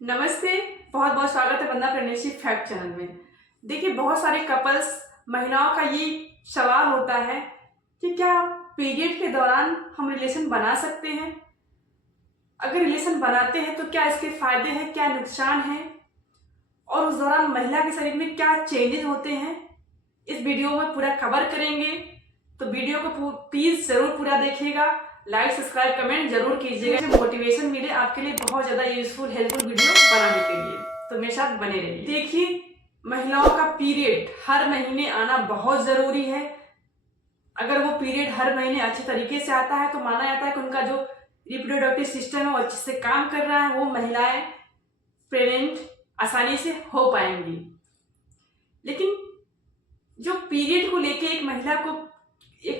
नमस्ते। बहुत बहुत स्वागत है वंदना प्रेगनेंसी फैक्ट चैनल में। देखिए, बहुत सारे कपल्स महिलाओं का ये सवाल होता है कि क्या पीरियड के दौरान हम रिलेशन बना सकते हैं? अगर रिलेशन बनाते हैं तो क्या इसके फायदे हैं, क्या नुकसान हैं और उस दौरान महिला के शरीर में क्या चेंजेस होते हैं, इस वीडियो में पूरा कवर करेंगे। तो वीडियो को प्लीज जरूर पूरा देखिएगा, लाइक सब्सक्राइब कमेंट जरूर कीजिएगा, मोटिवेशन मिले आपके लिए बहुत ज्यादा यूजफुल हेल्पफुल वीडियो बनाने के लिए। तो मेरे साथ बने रहिए। देखिए, महिलाओं का पीरियड हर महीने आना बहुत जरूरी है। अगर वो पीरियड हर महीने अच्छे तरीके से आता है तो माना जाता है कि उनका जो रिप्रोडक्टिव सिस्टम है वो अच्छे से काम कर रहा है, वो महिलाएं प्रेग्नेंट आसानी से हो पाएंगी। लेकिन जो पीरियड को लेके एक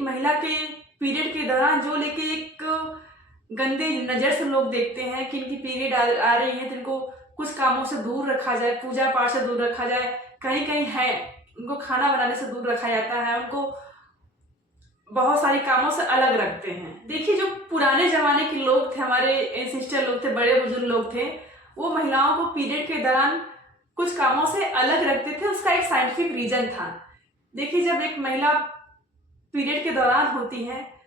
महिला के पीरियड के दौरान जो लेके एक गंदे नजर से लोग देखते हैं कि इनकी पीरियड आ रही है तो इनको कुछ कामों से दूर रखा जाए, पूजा पाठ से दूर रखा जाए, कहीं कहीं है उनको खाना बनाने से दूर रखा जाता है, उनको बहुत सारे कामों से अलग रखते हैं। देखिए, जो पुराने जमाने के लोग थे, हमारे एंसेस्टर लोग थे, बड़े बुजुर्ग लोग थे, वो महिलाओं को पीरियड के दौरान कुछ कामों से अलग रखते थे। उसका एक साइंटिफिक रीजन था। देखिए, जब एक महिला पीरियड के दौरान होती है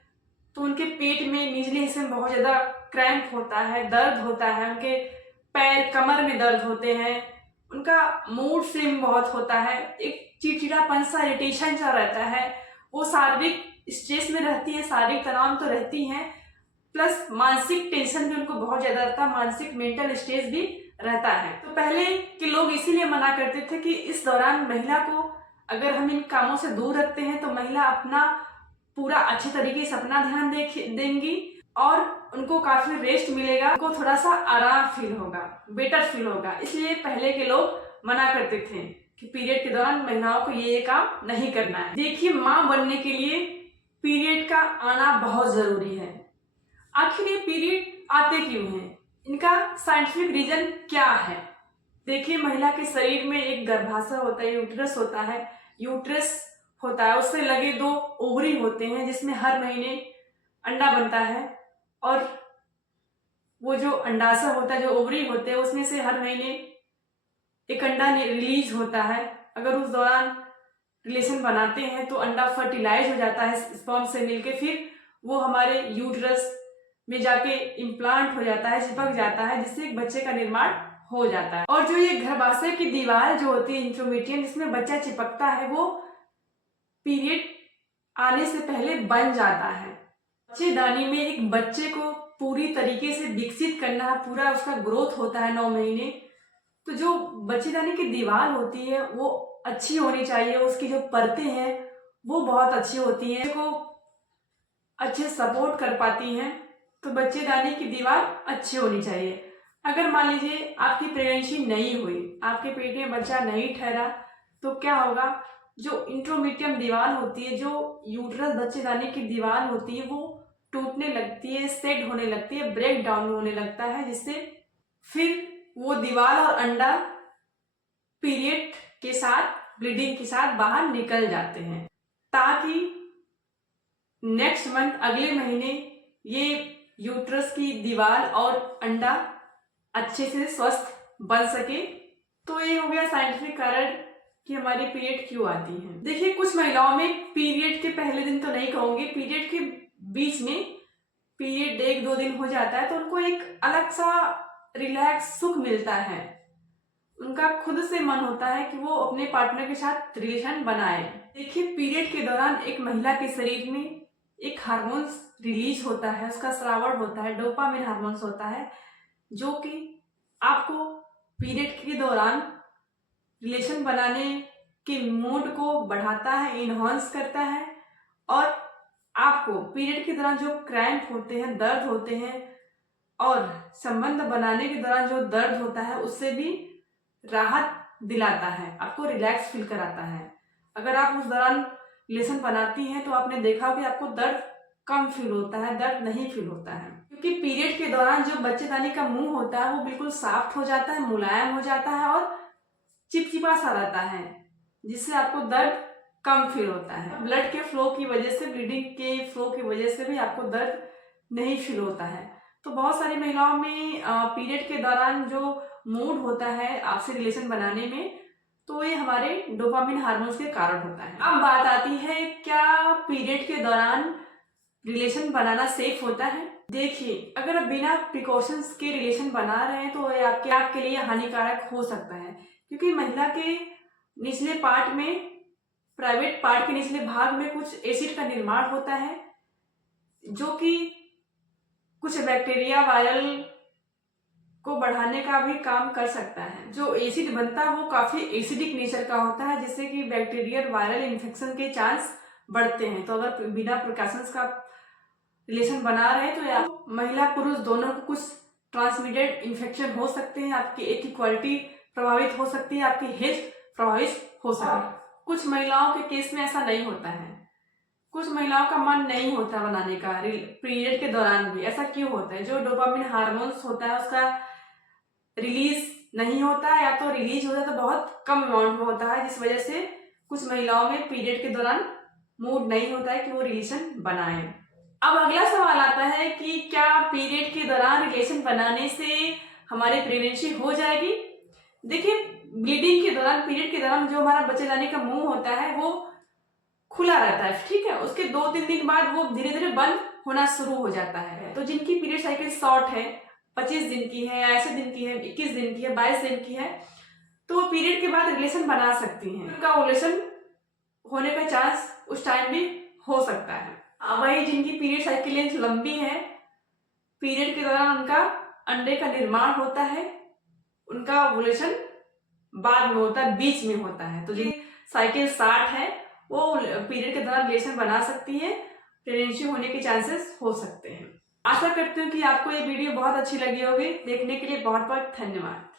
तो उनके पेट में निचले हिस्से में बहुत ज्यादा क्रैम्प होता है, दर्द होता है, उनके पैर कमर में दर्द होते हैं, उनका मूड स्विंग बहुत होता है, एक चिड़चिड़ापन सा इरिटेशन सा रहता है, वो शारीरिक स्ट्रेस में रहती है, शारीरिक तनाव तो रहती है, प्लस मानसिक टेंशन भी उनको बहुत ज्यादा रहता है, मानसिक मेंटल स्ट्रेस भी रहता है। तो पहले के लोग इसीलिए मना करते थे कि इस दौरान महिला को अगर हम इन कामों से दूर रखते हैं तो महिला अपना पूरा अच्छे तरीके से अपना ध्यान देंगी और उनको काफी रेस्ट मिलेगा, उनको थोड़ा सा आराम फील होगा, बेटर फील होगा। इसलिए पहले के लोग मना करते थे कि पीरियड के दौरान महिलाओं को ये काम नहीं करना है। देखिए, माँ बनने के लिए पीरियड का आना बहुत जरूरी है। आखिर ये पीरियड आते क्यों हैं? इनका साइंटिफिक रीजन क्या है? देखिए, महिला के शरीर में एक गर्भाशय होता है, यूट्रस होता है, उससे लगे 2 ओवरी होते हैं जिसमें हर महीने अंडा बनता है, और वो जो अंडाशय होता है, जो ओवरी होते हैं, उसमें से हर महीने एक अंडा रिलीज होता है। अगर उस दौरान रिलेशन बनाते हैं तो अंडा फर्टिलाइज हो जाता है स्पर्म से मिलके, फिर वो हमारे यूट्रस में जाके इम्प्लांट हो जाता है, चिपक जाता है, जिससे एक बच्चे का निर्माण हो जाता है। और जो ये गर्भाशय की दीवार जो होती है इंट्रोमीटियम, जिसमें बच्चा चिपकता है, वो पीरियड आने से पहले बन जाता है। बच्चेदानी में एक बच्चे को पूरी तरीके से विकसित करना है, पूरा उसका ग्रोथ होता है 9 महीने। तो जो बच्चेदानी की दीवार होती है वो अच्छी होनी चाहिए, उसकी जो परतें हैं वो बहुत अच्छी होती हैं, को अच्छे सपोर्ट कर पाती हैं। तो बच्चेदानी की दीवार अच्छी होनी चाहिए। अगर मान लीजिए आपकी प्रेगनेंसी नहीं हुई, आपके पेट में बच्चा नहीं ठहरा, तो क्या होगा? जो इंट्रोमीटियम दीवार होती है, जो यूट्रस बच्चेदानी की दीवार होती है, वो टूटने लगती है, सेट होने लगती है, ब्रेक डाउन होने लगता है, जिससे फिर वो दीवार और अंडा पीरियड के साथ, ब्लीडिंग के साथ बाहर निकल जाते हैं, ताकि नेक्स्ट मंथ, अगले महीने, ये यूट्रस की दीवार और अंडा अच्छे से स्वस्थ बन सके। तो ये हो गया साइंटिफिक कारण कि हमारी पीरियड क्यों आती है। देखिए, कुछ महिलाओं में पीरियड के पहले दिन तो नहीं कहूंगी, पीरियड के बीच में पीरियड 1-2 दिन हो जाता है तो उनको एक अलग सा रिलैक्स सुख मिलता है। उनका खुद से मन होता है कि वो अपने पार्टनर के साथ रिलेशन बनाए। देखिए, पीरियड के दौरान एक महिला के शरीर में एक हार्मोन्स रिलीज होता है, उसका स्रावण होता है, डोपामिन हार्मोन्स होता है, जो कि आपको पीरियड के दौरान रिलेशन बनाने के मूड को बढ़ाता है, इनहांस करता है, और आपको पीरियड के दौरान जो क्रैम्प होते हैं, दर्द होते हैं, और संबंध बनाने के दौरान जो दर्द होता है, उससे भी राहत दिलाता है, आपको रिलैक्स फील कराता है। अगर आप उस दौरान रिलेशन बनाती हैं तो आपने देखा हो कि आपको दर्द कम फील होता है, दर्द नहीं फील होता है, क्योंकि पीरियड के दौरान जो बच्चेदानी का मुंह होता है वो बिल्कुल सॉफ्ट हो जाता है, मुलायम हो जाता है और चिपचिपा सा रहता है, जिससे आपको दर्द कम फील होता है। ब्लड के फ्लो की वजह से, ब्लीडिंग के फ्लो की वजह से भी आपको दर्द नहीं फील होता है। तो बहुत सारी महिलाओं में पीरियड के दौरान जो मूड होता है आपसे रिलेशन बनाने में, तो ये हमारे डोपामिन हार्मोन्स के कारण होता है। अब बात आती है, क्या पीरियड के दौरान रिलेशन बनाना सेफ होता है? देखिए, अगर आप बिना प्रिकॉशंस के रिलेशन बना रहे हैं तो ये आपके लिए हानिकारक हो सकता है, क्योंकि महिला के निचले पार्ट में, प्राइवेट पार्ट के निचले भाग में कुछ एसिड का निर्माण होता है, जो कि कुछ बैक्टीरिया, वायरल को बढ़ाने का भी काम कर सकता है। जो एसिड बनता है वो काफी एसिडिक नेचर का होता है, जिससे कि बैक्टीरियल वायरल इन्फेक्शन के चांस बढ़ते हैं। तो अगर बिना प्रिकॉशंस का रिलेशन बना रहे हैं तो या महिला पुरुष दोनों को कुछ ट्रांसमिटेड इन्फेक्शन हो सकते हैं, आपकी एक इक्वालिटी प्रभावित हो सकती है, आपकी हेल्थ प्रभावित हो सकती है। कुछ महिलाओं के केस में ऐसा नहीं होता है, कुछ महिलाओं का मन नहीं होता बनाने का पीरियड के दौरान भी। ऐसा क्यों होता है? जो डोपामिन हार्मोन्स होता है उसका रिलीज नहीं होता है, या तो रिलीज होता है तो बहुत कम अमाउंट में होता है, जिस वजह से कुछ महिलाओं में पीरियड के दौरान मूड नहीं होता है कि वो रिलेशन बनाएं। अब अगला सवाल आता है कि क्या पीरियड के दौरान रिलेशन बनाने से हमारी प्रेगनेंसी हो जाएगी? देखिए, ब्लीडिंग के दौरान, पीरियड के दौरान जो हमारा बच्चे लाने का मुंह होता है वो खुला रहता है, ठीक है। उसके 2-3 दिन बाद वो धीरे धीरे बंद होना शुरू हो जाता है। तो जिनकी पीरियड साइकिल शॉर्ट है, 25 दिन की है, 80 दिन की है, 21 दिन की है, 22 दिन की है, तो वो पीरियड के बाद रिलेशन बना सकती हैं। उनका ओवुलेशन होने का चांस उस टाइम भी हो सकता है। वही जिनकी पीरियड साइकिल लेंथ लंबी है, पीरियड के दौरान उनका अंडे का निर्माण होता है, उनका ओवुलेशन बाद में होता है, बीच में होता है। तो जिन साइकिल 60 है वो पीरियड के दौरान रिलेशन बना सकती है, प्रेगनेंसी होने के चांसेस हो सकते हैं। आशा करती हूँ कि आपको ये वीडियो बहुत अच्छी लगी होगी। देखने के लिए बहुत बहुत धन्यवाद।